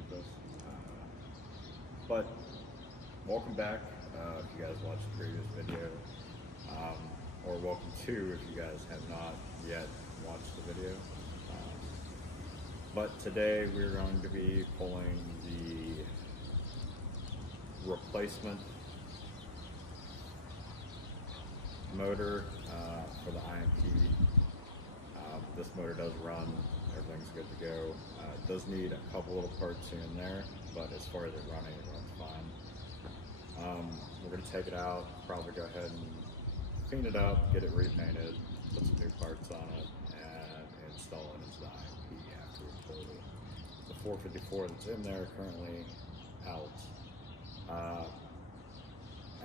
shoot this. But welcome back if you guys watched the previous video, or welcome to if you guys have not yet watched the video. But today we're going to be pulling the replacement motor for the IMP. This motor does run, everything's good to go. It does need a couple little parts here and there, but as far as it running, it runs fine. We're going to take it out, probably go ahead and clean it up, get it repainted, put some new parts on it, and install it into the IMP after we pull the 454 that's in there currently out.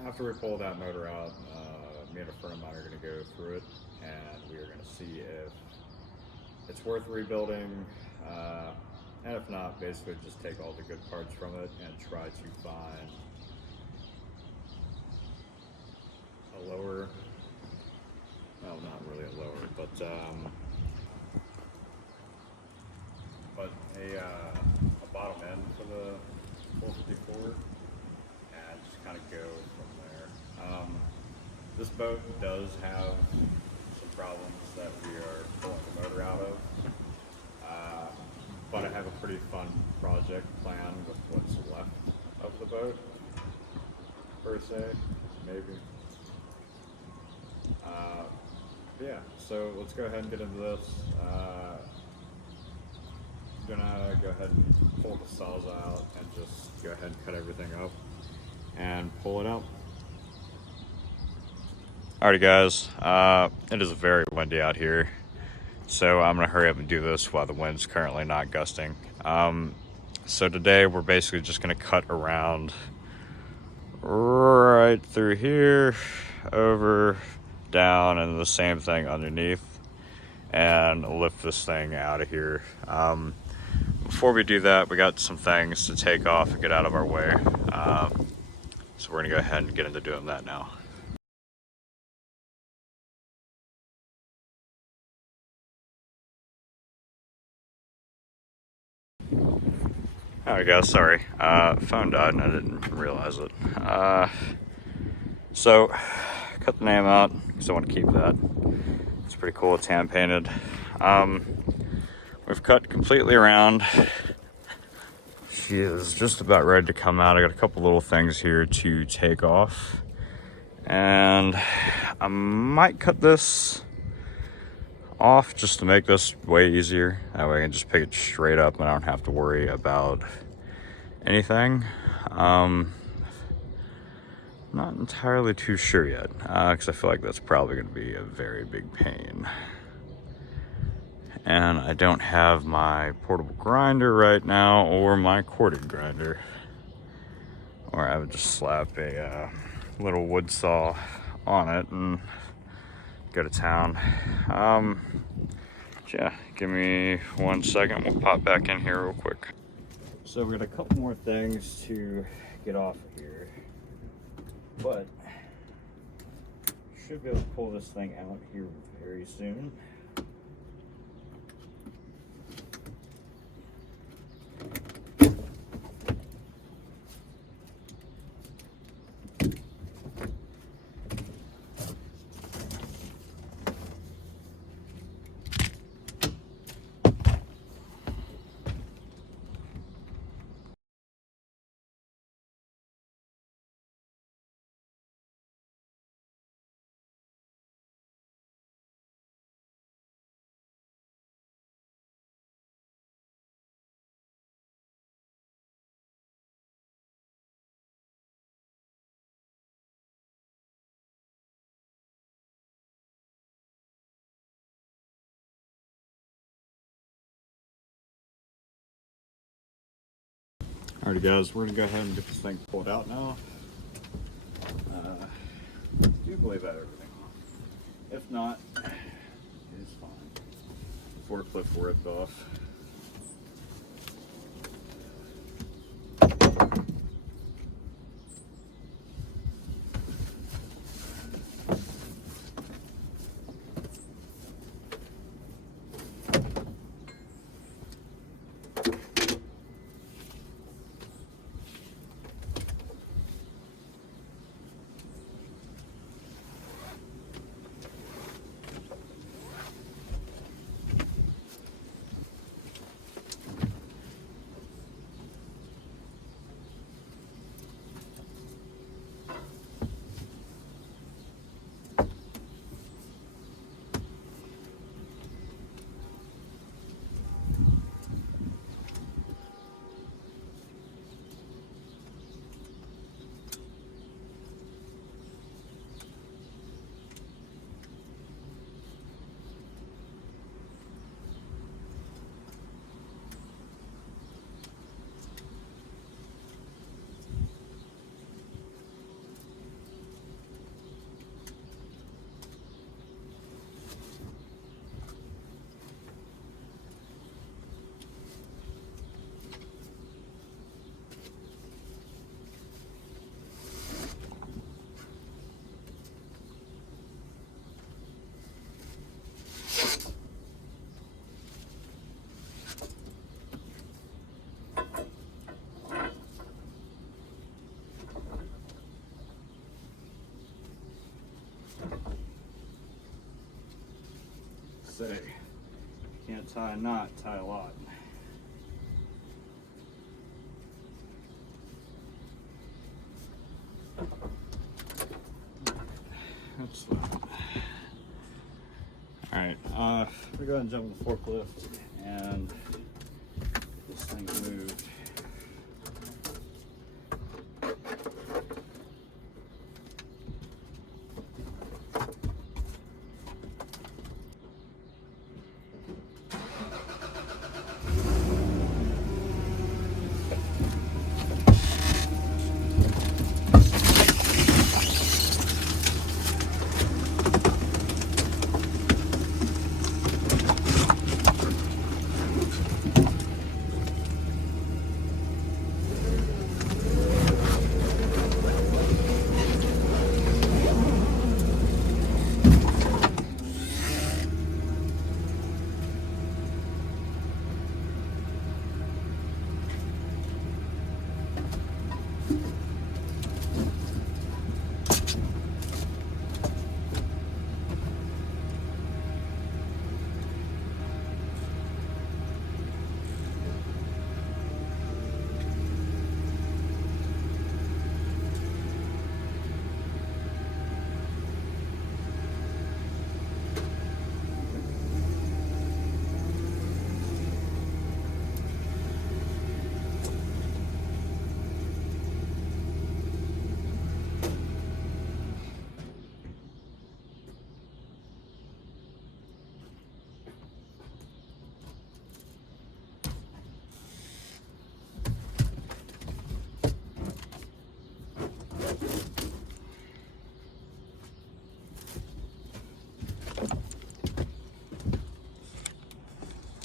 After we pull that motor out, me and a friend of mine are going to go through it, and we are going to see if it's worth rebuilding, and if not, basically just take all the good parts from it and try to find a lower, well, not really a lower, but a bottom end for the 454, and just kind of go from there. This boat does have some problems that we are pulling the motor out of, but I have a pretty fun project plan with what's left of the boat, per se, maybe. Yeah, so let's go ahead and get into this. I'm gonna go ahead and pull the saws out and just go ahead and cut everything up and pull it out. Alrighty guys, it is very windy out here, so I'm gonna hurry up and do this while the wind's currently not gusting. So today we're basically just gonna cut around right through here, over, down, and the same thing underneath, and lift this thing out of here. Before we do that, we got some things to take off and get out of our way. So we're gonna go ahead and get into doing that now. Alright guys, sorry. Phone died and I didn't realize it. So, cut the name out because I want to keep that. It's pretty cool, it's hand painted. We've cut completely around. She is just about ready to come out. I got a couple little things here to take off. And I might cut this off just to make this way easier. That way I can just pick it straight up and I don't have to worry about anything. Not entirely too sure yet, because I feel like that's probably going to be a very big pain. And I don't have my portable grinder right now or my corded grinder, or I would just slap a little wood saw on it and go to town. Yeah, give me 1 second, we'll pop back in here real quick. So we got a couple more things to get off of here, but should be able to pull this thing out here very soon. Alrighty guys, we're gonna go ahead and get this thing pulled out now. I do believe I have everything off. If not, it's fine. Forklift ripped off. say, can't tie a knot, tie a lot. That's Alright, we're going to jump in the forklift and get this thing moved.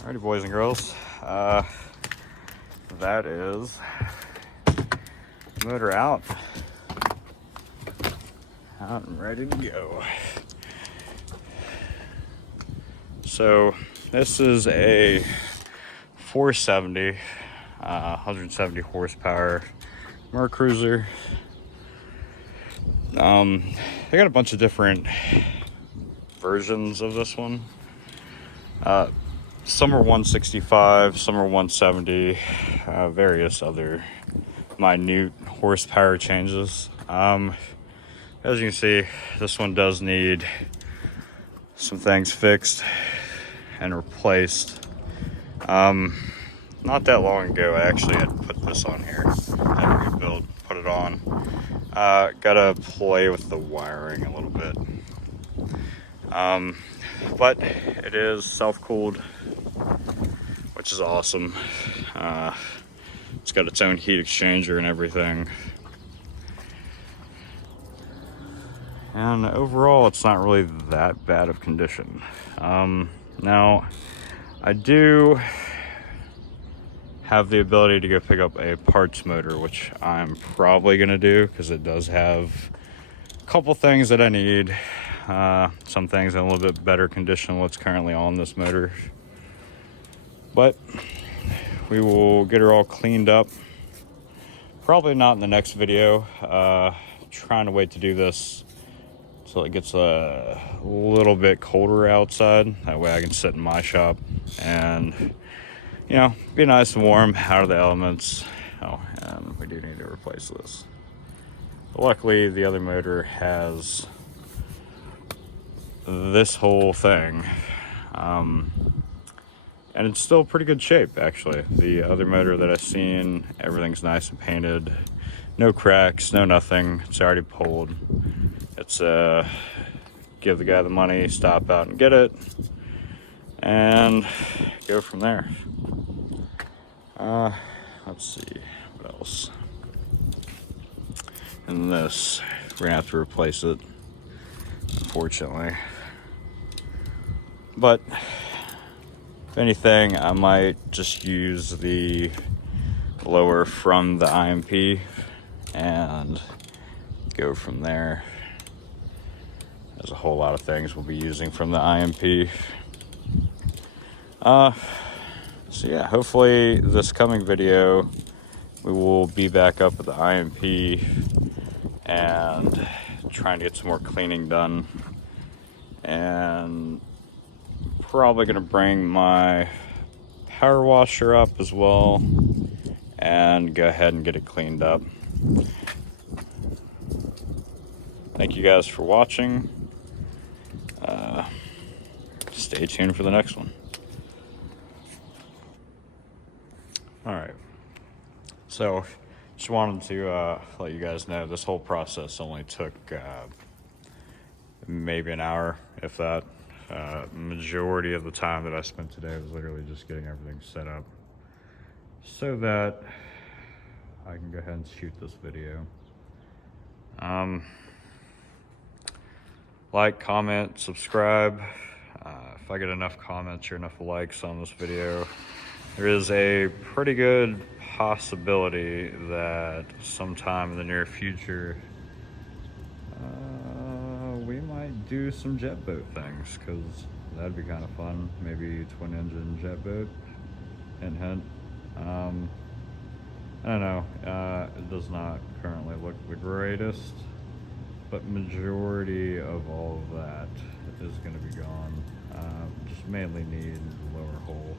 Alrighty, boys and girls, that is motor out and ready to go. So this is a 470, 170 horsepower motor cruiser. They got a bunch of different versions of this one. Some are 165, some are 170, various other minute horsepower changes. As you can see, this one does need some things fixed and replaced. Not that long ago, I actually had put this on here. Had to rebuild, put it on. Gotta play with the wiring a little bit. But it is self-cooled, which is awesome. It's got its own heat exchanger and everything. And overall, it's not really that bad of condition. Now, I do have the ability to go pick up a parts motor, which I'm probably gonna do because it does have a couple things that I need. Some things in a little bit better condition than what's currently on this motor. But we will get her all cleaned up. Probably not in the next video. Trying to wait to do this so it gets a little bit colder outside. That way I can sit in my shop and, you know, be nice and warm, out of the elements. Oh, and we do need to replace this. But luckily, the other motor has this whole thing. And it's still pretty good shape, actually. The other motor that I've seen, everything's nice and painted. No cracks, no nothing. It's already pulled. It's give the guy the money, stop out and get it, and go from there. Let's see, what else? And this, we're gonna have to replace it, unfortunately. But if anything, I might just use the lower from the IMP and go from there. There's a whole lot of things we'll be using from the IMP. So yeah, hopefully this coming video we will be back up at the IMP and trying to get some more cleaning done, and probably gonna bring my power washer up as well and go ahead and get it cleaned up. Thank you guys for watching. Stay tuned for the next one. All right. So, just wanted to let you guys know this whole process only took maybe an hour, if that. Majority of the time that I spent today was literally just getting everything set up so that I can go ahead and shoot this video. Like, comment, subscribe. If I get enough comments or enough likes on this video, there is a pretty good possibility that sometime in the near future we might do some jet boat things, because that'd be kind of fun. Maybe twin engine jet boat. Hint hint. I don't know, it does not currently look the greatest, but majority of all of that is going to be gone. Just mainly need the lower hull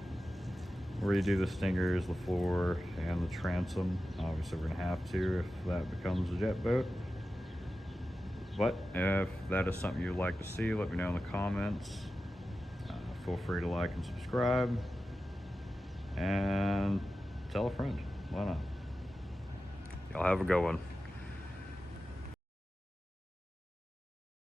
where you do the stingers, the floor, and the transom. Obviously we're going to have to if that becomes a jet boat. But if that is something you'd like to see, let me know in the comments. Feel free to like and subscribe, and tell a friend. Why not? Y'all have a good one.